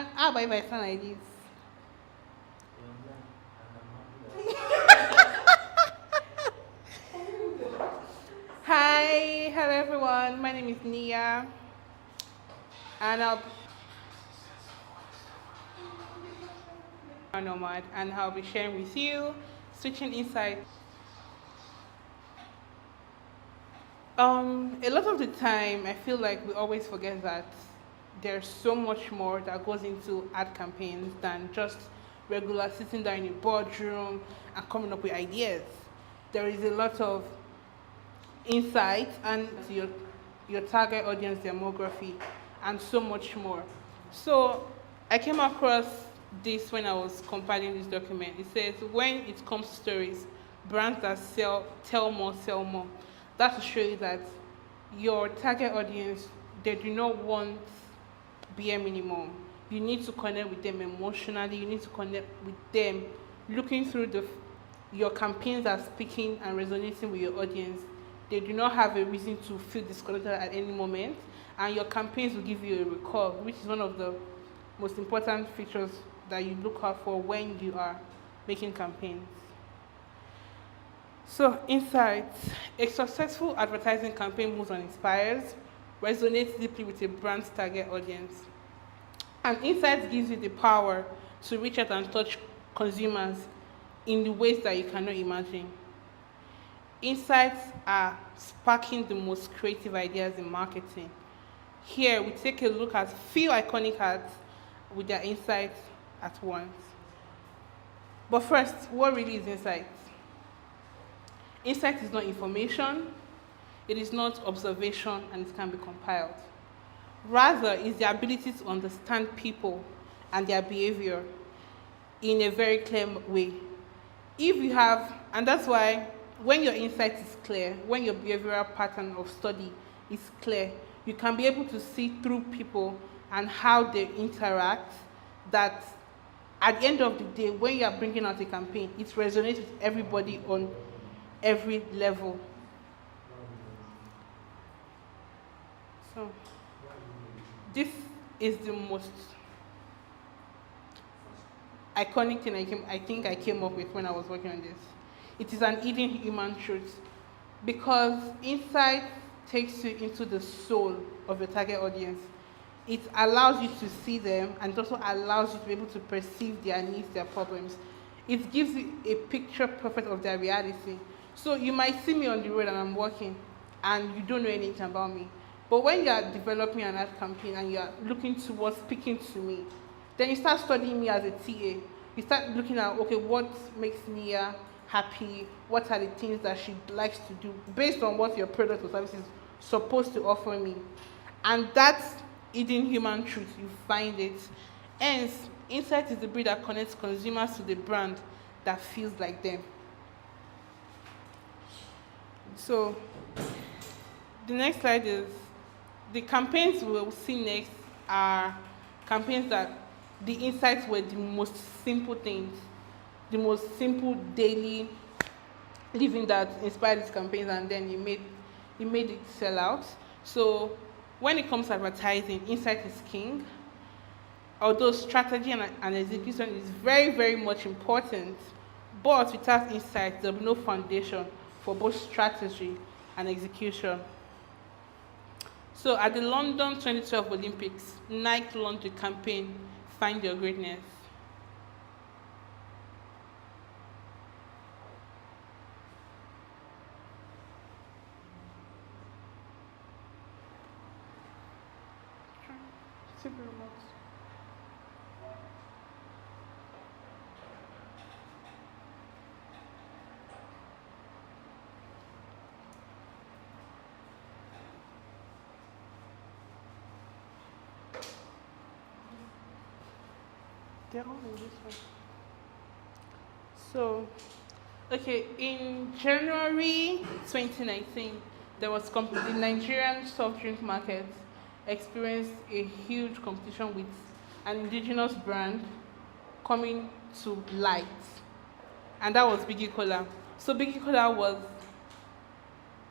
And how about if I sound like this? Hi, hello everyone. My name is Nia, and I'll be sharing with you switching insights. A lot of the time, I feel like we always forget that there's so much more that goes into ad campaigns than just regular sitting down in a boardroom and coming up with ideas. There is a lot of insight and your target audience demography and so much more. So I came across this when I was compiling this document. It says when it comes to stories, brands that sell more. That's to show you that your target audience, they do not want bare minimum. You need to connect with them emotionally. You need to connect with them, looking through your campaigns are speaking and resonating with your audience. They do not have a reason to feel disconnected at any moment, and your campaigns will give you a recall, which is one of the most important features that you look out for when you are making campaigns. So, insights. A successful advertising campaign moves and inspires, resonates deeply with a brand's target audience. And insights gives you the power to reach out and touch consumers in the ways that you cannot imagine. Insights are sparking the most creative ideas in marketing. Here, we take a look at few iconic ads with their insights at once. But first, what really is insight? Insight is not information, it is not observation, and it can be compiled. Rather, it's the ability to understand people and their behavior in a very clear way. If you have, and that's why when your insight is clear, when your behavioral pattern of study is clear, you can be able to see through people and how they interact, that at the end of the day, when you are bringing out a campaign, it resonates with everybody on every level. So this is the most iconic thing I think I came up with when I was working on this. It is an hidden human truth because insight takes you into the soul of your target audience. It allows you to see them and it also allows you to be able to perceive their needs, their problems. It gives you a picture perfect of their reality. So you might see me on the road and I'm walking and you don't know anything about me. But when you are developing an ad campaign and you are looking towards speaking to me, then you start studying me as a TA. You start looking at, okay, what makes Nia happy? What are the things that she likes to do based on what your product or service is supposed to offer me? And that's hidden human truth. You find it. Hence, insight is the bridge that connects consumers to the brand that feels like them. So, the next slide is the campaigns we'll see next are campaigns that the insights were the most simple things, the most simple daily living that inspired these campaigns, and then you made it sell out. So when it comes to advertising, insight is king. Although strategy and execution is very, very much important, but without insight, there'll be no foundation for both strategy and execution. So at the London 2012 Olympics, Nike launched the campaign Find Your Greatness. Super remote. They're all in this one. So, okay, in January 2019, there was the Nigerian soft drink market experienced a huge competition with an indigenous brand coming to light, and that was Biggie Cola. So Biggie Cola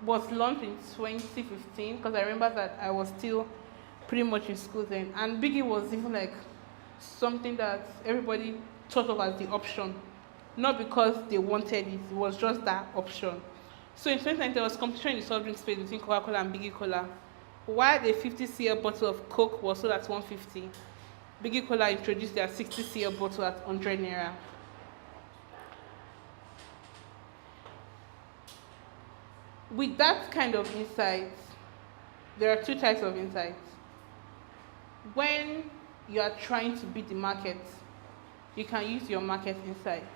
was launched in 2015 because I remember that I was still pretty much in school then, and Biggie was even like something that everybody thought of as the option, not because they wanted it, it was just that option. So in 2019, there was competition in the soft drink space between Coca-Cola and Biggie Cola. While the 50 cl bottle of Coke was sold at 150, Biggie Cola introduced their 60 cl bottle at 100 naira. With that kind of insight, there are two types of insights. When you are trying to beat the market, you can use your market insights.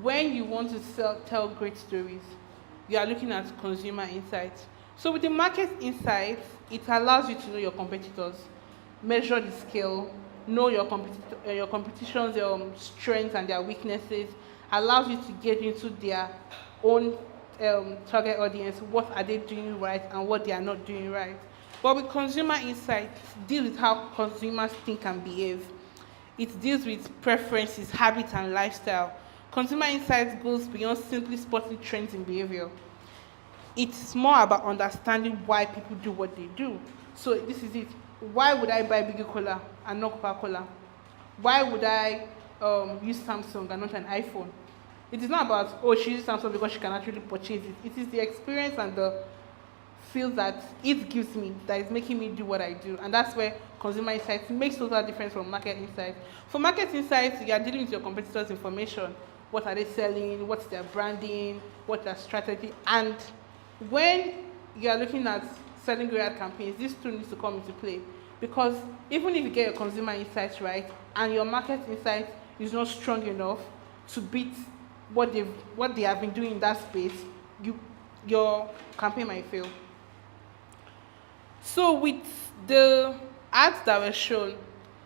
When you want to tell great stories, you are looking at consumer insights. So with the market insights, it allows you to know your competitors, measure the scale, know your competition's strengths and their weaknesses, allows you to get into their own target audience, what are they doing right and what they are not doing right. But with consumer insights, deal with how consumers think and behave. It deals with preferences, habits, and lifestyle. Consumer insights goes beyond simply spotting trends in behavior. It's more about understanding why people do what they do. So this is it. Why would I buy Biggie Cola and not Coca-Cola? Why would I use Samsung and not an iPhone? It is not about, oh, she uses Samsung because she can actually purchase it. It is the experience and the feel that it gives me that is making me do what I do. And that's where consumer insights makes total difference from market insights. For market insights, you are dealing with your competitors' information. What are they selling? What's their branding? What's their strategy? And when you are looking at selling great ad campaigns, this tool needs to come into play. Because even if you get your consumer insights right and your market insight is not strong enough to beat what they have been doing in that space, your campaign might fail. So with the ads that were shown,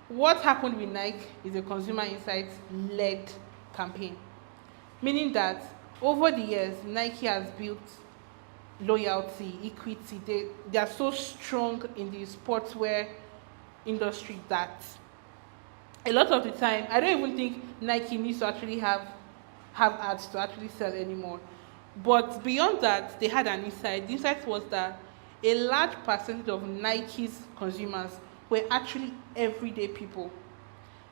what happened with Nike is a consumer insights led campaign, meaning that over the years Nike has built loyalty, equity. They are so strong in the sportswear industry that a lot of the time I don't even think Nike needs to actually have ads to actually sell anymore. But beyond that, they had an insight. The insight was that a large percentage of Nike's consumers were actually everyday people,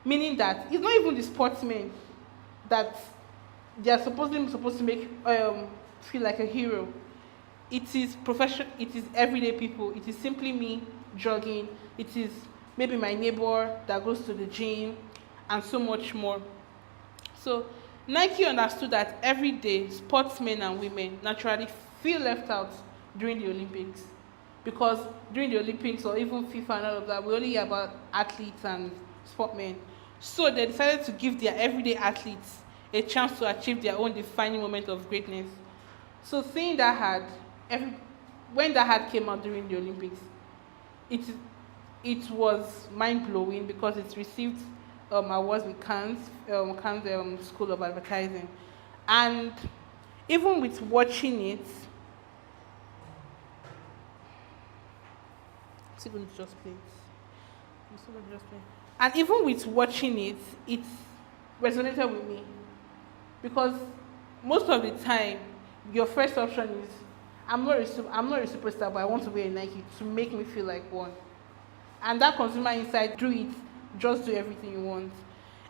meaning that it's not even the sportsmen that they are supposed to make feel like a hero. It is it is everyday people. It is simply me jogging. It is maybe my neighbor that goes to the gym and so much more. So Nike understood that every day sportsmen and women naturally feel left out during the Olympics, because during the Olympics or even FIFA and all of that, we only hear about athletes and sportmen. So they decided to give their everyday athletes a chance to achieve their own defining moment of greatness. So seeing that when that ad came out during the Olympics, it was mind blowing because it received awards with Cannes School of Advertising, and even with watching it, still going to just play it. I'm still going to just play. And even with watching it, it resonated with me because most of the time, your first option is, I'm not a superstar, but I want to wear a Nike to make me feel like one. And that consumer insight, do it, just do everything you want.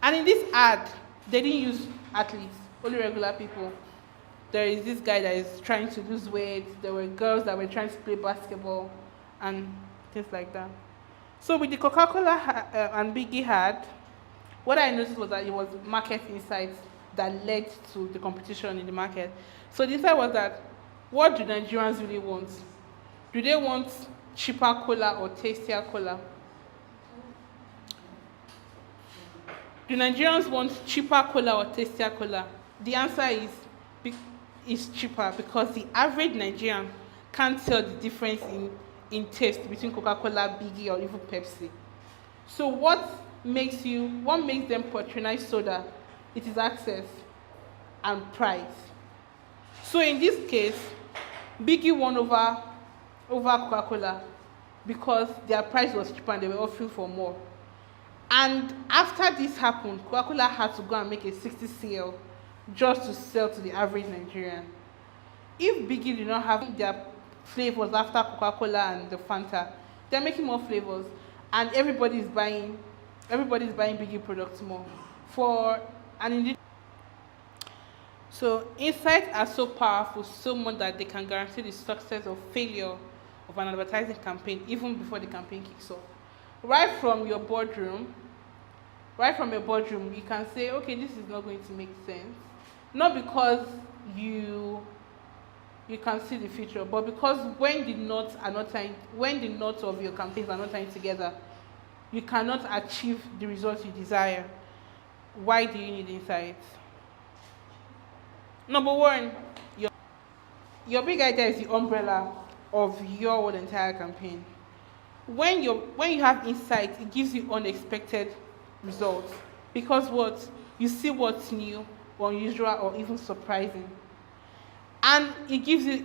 And in this ad, they didn't use athletes, only regular people. There is this guy that is trying to lose weight. There were girls that were trying to play basketball and things like that. So with the Coca-Cola and Biggie ad, what I noticed was that it was market insights that led to the competition in the market. So the insight was that, what do Nigerians really want? Do they want cheaper cola or tastier cola? Do Nigerians want cheaper cola or tastier cola? The answer is cheaper, because the average Nigerian can't tell the difference in taste between Coca-Cola, Biggie, or even Pepsi. So what makes them patronize soda? It is access and price. So in this case, Biggie won over Coca-Cola because their price was cheaper and they were offering for more. And after this happened, Coca-Cola had to go and make a 60 cl just to sell to the average Nigerian. If Biggie did not have their flavors after Coca-Cola and the Fanta, they're making more flavors, and everybody is buying Everybody's buying biggie products more. For an individual, so insights are so powerful, so much that they can guarantee the success or failure of an advertising campaign even before the campaign kicks off. Right from your boardroom, right from your boardroom, you can say, okay, this is not going to make sense. Not because you you can see the future, but because when the knots of your campaigns are not tying together, you cannot achieve the results you desire. Why do you need insights? Number one, your big idea is the umbrella of your whole entire campaign. When you have insight, it gives you unexpected results because what you see what's new, unusual, or even surprising, and it gives you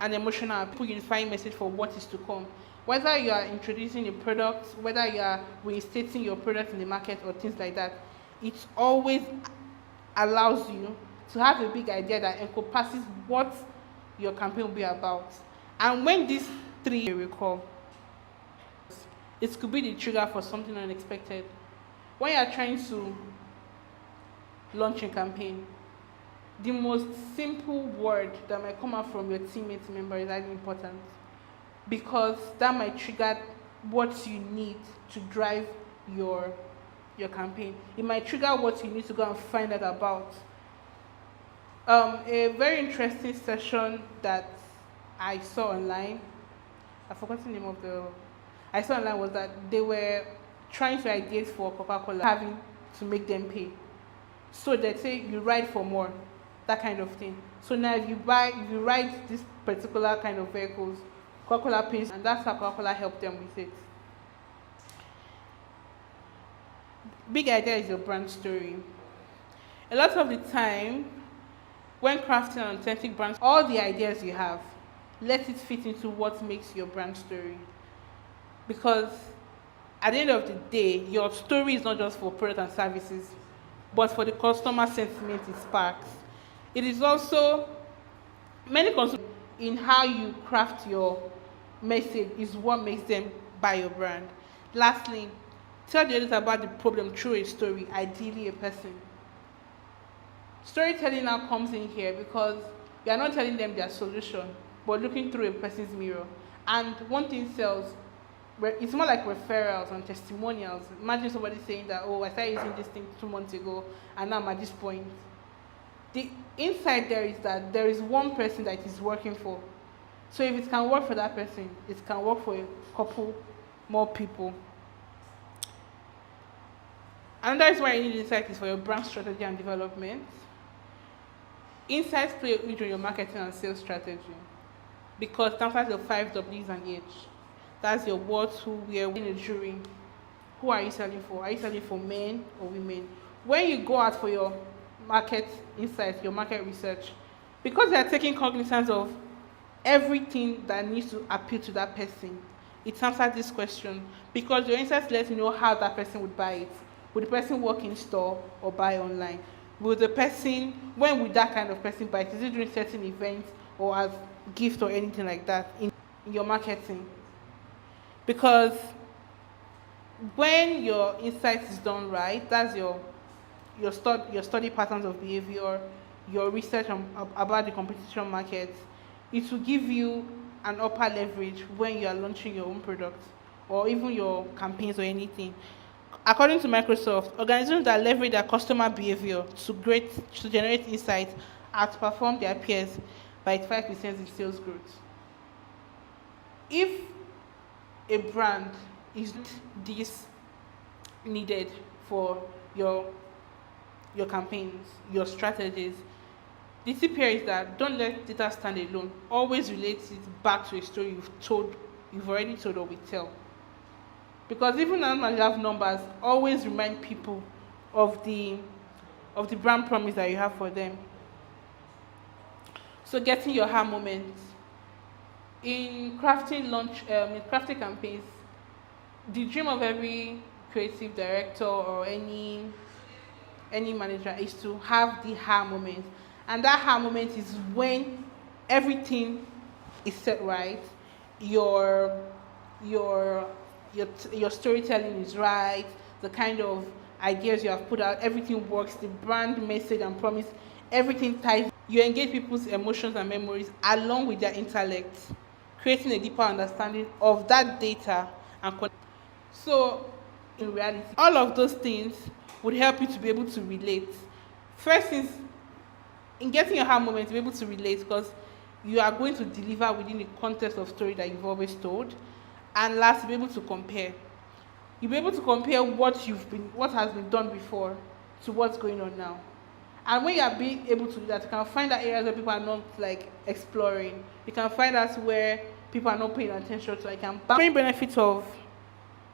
an emotional unifying message for what is to come. Whether you are introducing a product, whether you are reinstating your product in the market or things like that, it always allows you to have a big idea that encompasses what your campaign will be about. And when these three you recall, it could be the trigger for something unexpected. When you are trying to launch a campaign, the most simple word that might come out from your teammate member is highly important because that might trigger what you need to drive your campaign. It might trigger what you need to go and find out about. A very interesting session that I saw online, I forgot the name of the I saw online was that they were trying to ideate for Coca-Cola having to make them pay. So they say you ride for more, that kind of thing. So now if you ride this particular kind of vehicles, Coca-Cola pays, and that's how Coca-Cola helped them with it. Big idea is your brand story. A lot of the time, when crafting an authentic brand, all the ideas you have, let it fit into what makes your brand story. Because at the end of the day, your story is not just for products and services, but for the customer sentiment it sparks. It is also many consumers in how you craft your message is what makes them buy your brand. Lastly, tell the others about the problem through a story, ideally a person. Storytelling now comes in here because you are not telling them their solution, but looking through a person's mirror. And one thing sells, it's more like referrals and testimonials. Imagine somebody saying that, oh, I started using this thing 2 months ago, and now I'm at this point. The insight there is that there is one person that it is working for. So if it can work for that person, it can work for a couple more people. Another reason why you need insight is for your brand strategy and development. Insights play a huge role in your marketing and sales strategy because that's your 5 W's and H. That's your what, who, where, when a jury. Who are you selling for? Are you selling for men or women? When you go out for your market insights, your market research, because they are taking cognizance of everything that needs to appeal to that person, it answers this question because your insights let you know how that person would buy it. Would the person work in store or buy online? When would that kind of person buy it? Is it during certain events or as gift or anything like that in your marketing? Because when your insight is done right, that's your study patterns of behavior, your research about the competition market, it will give you an upper leverage when you are launching your own product or even your campaigns or anything. According to Microsoft, organizations that leverage their customer behavior to generate insights outperform their peers by 5% in sales growth. If a brand is this needed for your campaigns, your strategies, the tip here is that don't let data stand alone. Always relate it back to a story you've already told or will tell. Because even as you have numbers, always remind people of the brand promise that you have for them. So getting your aha moments. In crafting campaigns, the dream of every creative director or any manager is to have the aha moment. And that aha moment is when everything is set right, your storytelling is right, the kind of ideas you have put out, everything works, the brand message and promise, everything ties. You engage people's emotions and memories along with their intellect, creating a deeper understanding of that data and so in reality, all of those things would help you to be able to relate. First is in getting your aha moment to be able to relate because you are going to deliver within the context of story that you've always told. And last, be able to compare. You'll be able to compare what has been done before to what's going on now. And when you are being able to do that, you can find out areas where people are not like exploring. You can find out where people are not paying attention to. Like, main benefits of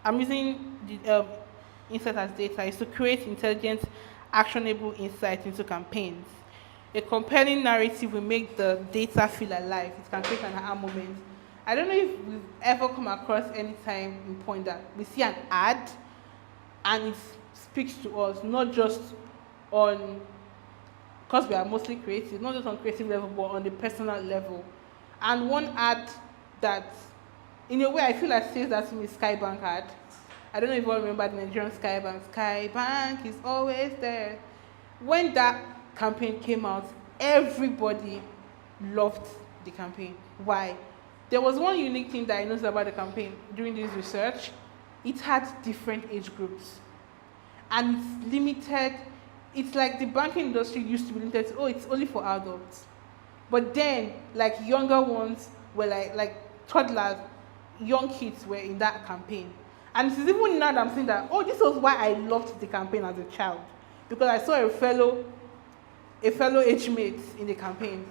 I'm using the insight as data is to create intelligent, actionable insight into campaigns. A compelling narrative will make the data feel alive. It can create an aha moment. I don't know if we've ever come across any time in point that we see an ad and it speaks to us, not just on, because we are mostly creative, not just on creative level, but on the personal level. And one ad that, in a way, I feel like says that to me, Skybank ad. I don't know if you all remember the Nigerian Skybank. Skybank is always there. When that campaign came out, everybody loved the campaign. Why? There was one unique thing that I noticed about the campaign during this research. It had different age groups. And it's limited. It's like the banking industry used to be limited to, oh, it's only for adults. But then, like younger ones were like toddlers, young kids were in that campaign. And it's even now that I'm saying that, oh, this was why I loved the campaign as a child. Because I saw a fellow age mate in the campaign.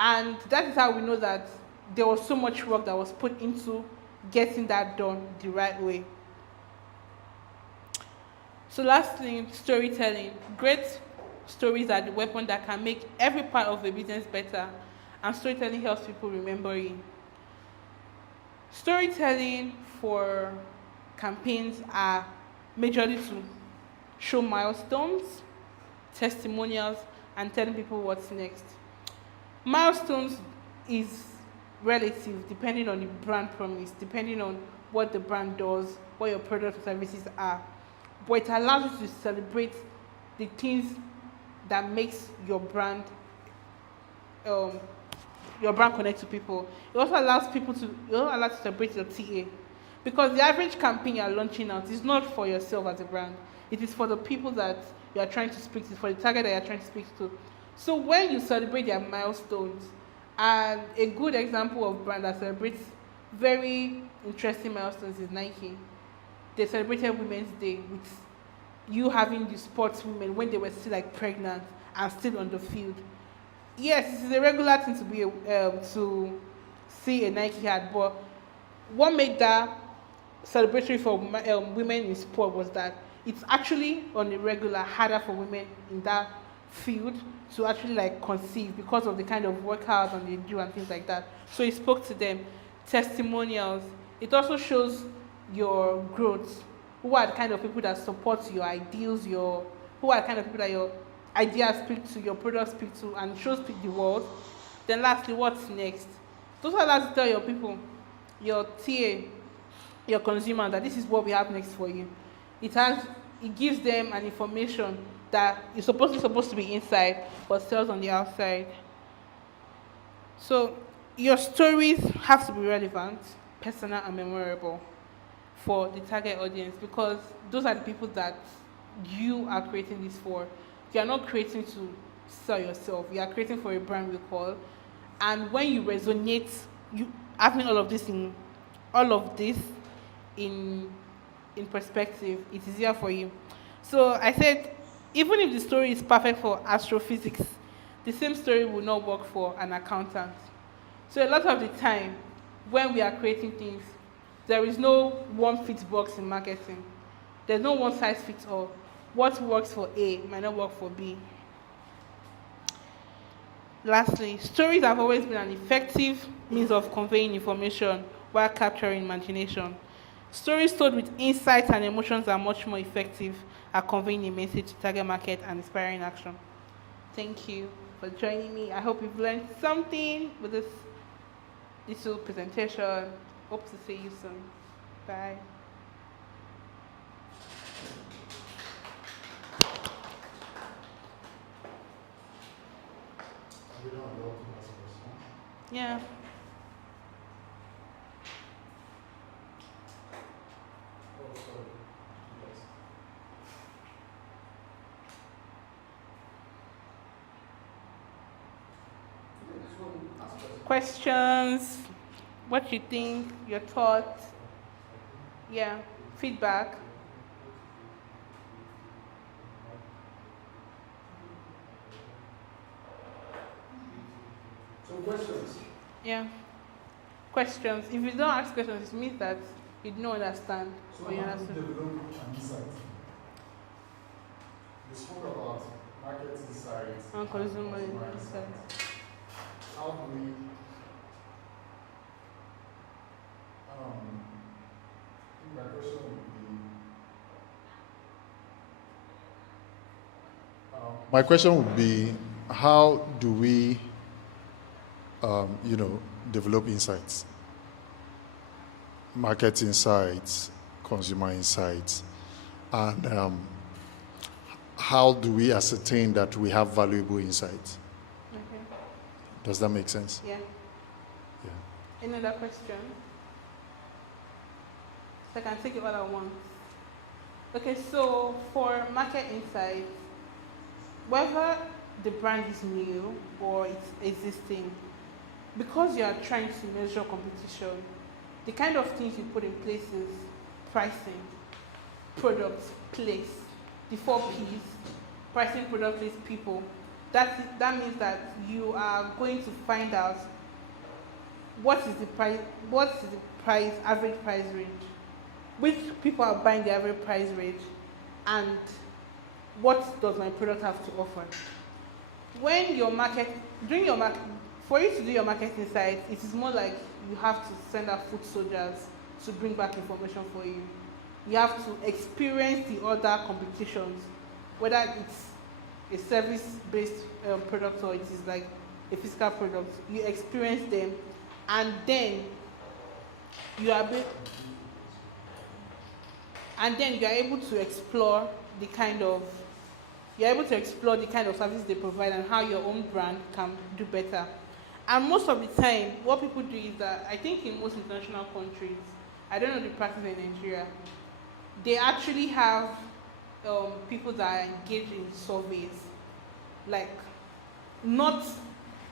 And that is how we know that there was so much work that was put into getting that done the right way. So last thing, storytelling. Great stories are the weapon that can make every part of a business better, and storytelling helps people remember it. Storytelling for campaigns are majorly to show milestones, testimonials, and telling people what's next. Milestones is relative depending on the brand promise, depending on what the brand does, what your products or services are. But it allows you to celebrate the things that makes your brand connect to people. It also allows to celebrate your TA. Because the average campaign you're launching out is not for yourself as a brand. It is for the people that you are trying to speak to, for the target that you're trying to speak to. So when you celebrate their milestones, and a good example of brand that celebrates very interesting milestones is Nike. They celebrated Women's Day with you having the sports women when they were still like pregnant and still on the field. Yes, it is a regular thing to be to see a Nike ad, but what made that celebratory for women in sport was that it's actually on the regular harder for women in that field to actually like conceive because of the kind of workout and they do and things like that. So it spoke to them. Testimonials. It also shows your growth. Who are the kind of people that support your ideals, who are the kind of people that your ideas speak to, your products speak to, and shows the world. Then lastly, what's next? Those are allowed to tell your people, your TA, your consumer, that this is what we have next for you. It gives them an information that is supposed to be inside but sells on the outside. So your stories have to be relevant, personal, and memorable for the target audience because those are the people that you are creating this for. You are not creating to sell yourself. You are creating for a brand recall. And when you resonate, you having all of this in perspective, it's easier for you. So I said, even if the story is perfect for astrophysics, the same story will not work for an accountant. So a lot of the time, when we are creating things, there is no one fits box in marketing. There's no one size fits all. What works for A might not work for B. Lastly, stories have always been an effective means of conveying information while capturing imagination. Stories told with insights and emotions are much more effective at conveying a message to target market and inspiring action. Thank you for joining me. I hope you've learned something with this little presentation. Hope to see you soon. Bye. Yeah. Questions, what you think, your thoughts, yeah, feedback. Yeah, questions. If you don't ask questions, it means that you don't understand or you understand. And consumer insights. My question would be, how do we, develop insights, market insights, consumer insights, and how do we ascertain that we have valuable insights? Okay. Does that make sense? Yeah. Yeah. Another question? So I can take it all at once. Okay, so for market insights, whether the brand is new or it's existing, because you are trying to measure competition, the kind of things you put in place is pricing, product, place, the 4 P's: pricing, product, place, people. That means that you are going to find out what is the price, average price range, which people are buying the average price range, and what does my product have to offer. When your market, during your market, for you to do your market insight, it is more like you have to send out foot soldiers to bring back information for you. You have to experience the other competitions, whether it's a service-based product or it is like a physical product. You experience them, and then you are able to explore the kind of service they provide and how your own brand can do better. And most of the time, what people do is that, I think in most international countries, I don't know the practice in Nigeria, they actually have people that are engaged in surveys, like not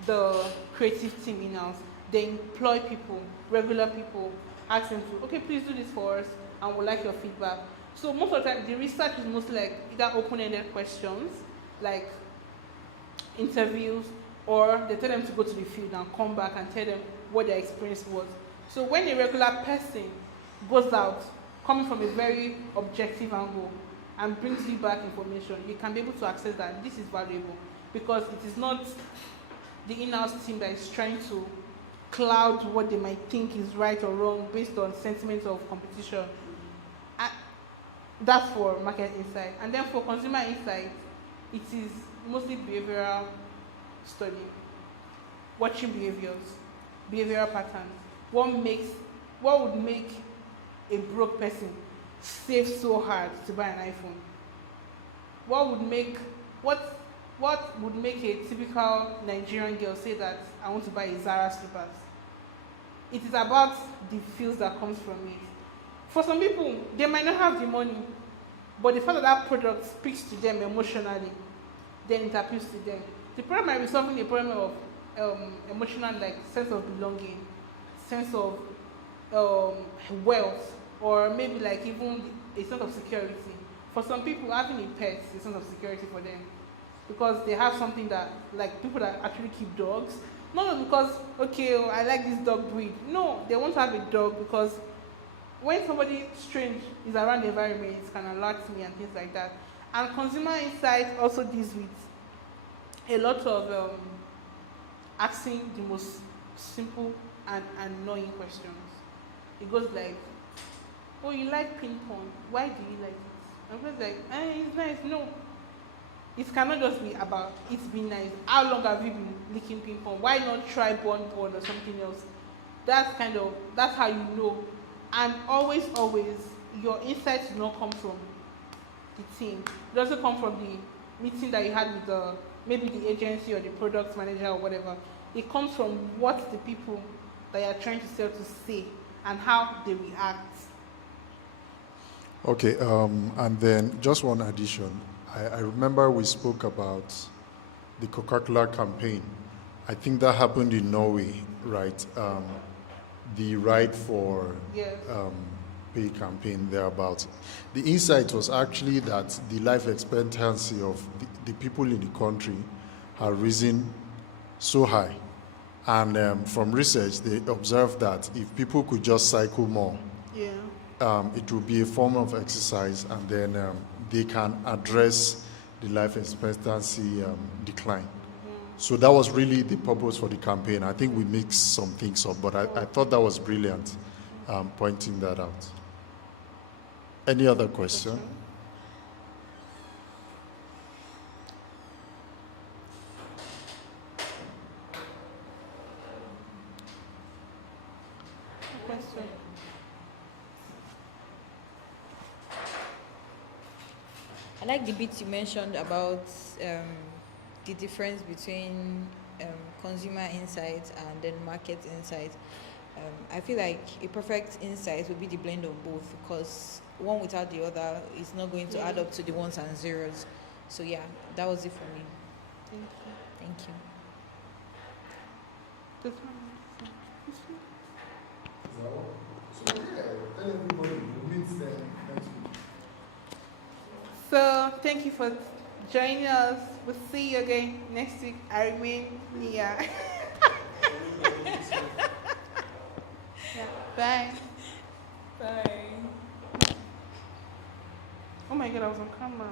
the creative team in-house. They employ people, regular people, ask them to, okay, please do this for us, and we'd like your feedback. So most of the time, the research is mostly like either open-ended questions, like interviews, or they tell them to go to the field and come back and tell them what their experience was. So when a regular person goes out, coming from a very objective angle, and brings you back information, you can be able to access that this is valuable, because it is not the in-house team that is trying to cloud what they might think is right or wrong based on sentiments of competition. That's for market insight. And then for consumer insight, it is mostly behavioral study, watching behavioral patterns. What would make a broke person save so hard to buy an iPhone? What would make a typical Nigerian girl say that I want to buy a Zara slippers? It is about the feels that comes from it. For some people, they might not have the money, but the fact that that product speaks to them emotionally, then it appeals to them. The product might be solving a problem of emotional, like sense of belonging, sense of wealth, or maybe like even a sense of security. For some people, having a pet is a sense of security for them, because they have something that, like people that actually keep dogs, not because, okay, I like this dog breed. No, they want to have a dog because when somebody strange is around the environment, it can alert me and things like that. And consumer insight also deals with a lot of asking the most simple and annoying questions. It goes like, oh, you like ping pong, why do you like it? And people like, it's nice. No, it cannot just be about it being nice. How long have you been licking ping pong? Why not try bond or something else? That's how you know. And always, your insights do not come from the team. It doesn't come from the meeting that you had with the maybe the agency or the product manager or whatever. It comes from what the people that you're trying to sell to say and how they react. Okay, and then just one addition. I remember we spoke about the Coca-Cola campaign. I think that happened in Norway, right? The Right for Yes. Pay campaign thereabouts. The insight was actually that the life expectancy of the people in the country had risen so high. And from research, they observed that if people could just cycle more, Yeah. it will be a form of exercise, and then they can address the life expectancy decline. So that was really the purpose for the campaign. I think we mixed some things up, but I thought that was brilliant, pointing that out. Any other question? Question. I like the bit you mentioned about the difference between consumer insights and then market insights. I feel like a perfect insight would be the blend of both, because one without the other is not going to add up to the ones and zeros. So yeah, that was it for me. Thank you. Thank you. This one. This one. So tell everybody, we'll meet them next week. So thank you for joining us. We'll see you again next week. I remain Nia. Yeah. Bye. Bye. Oh my god, I was on camera.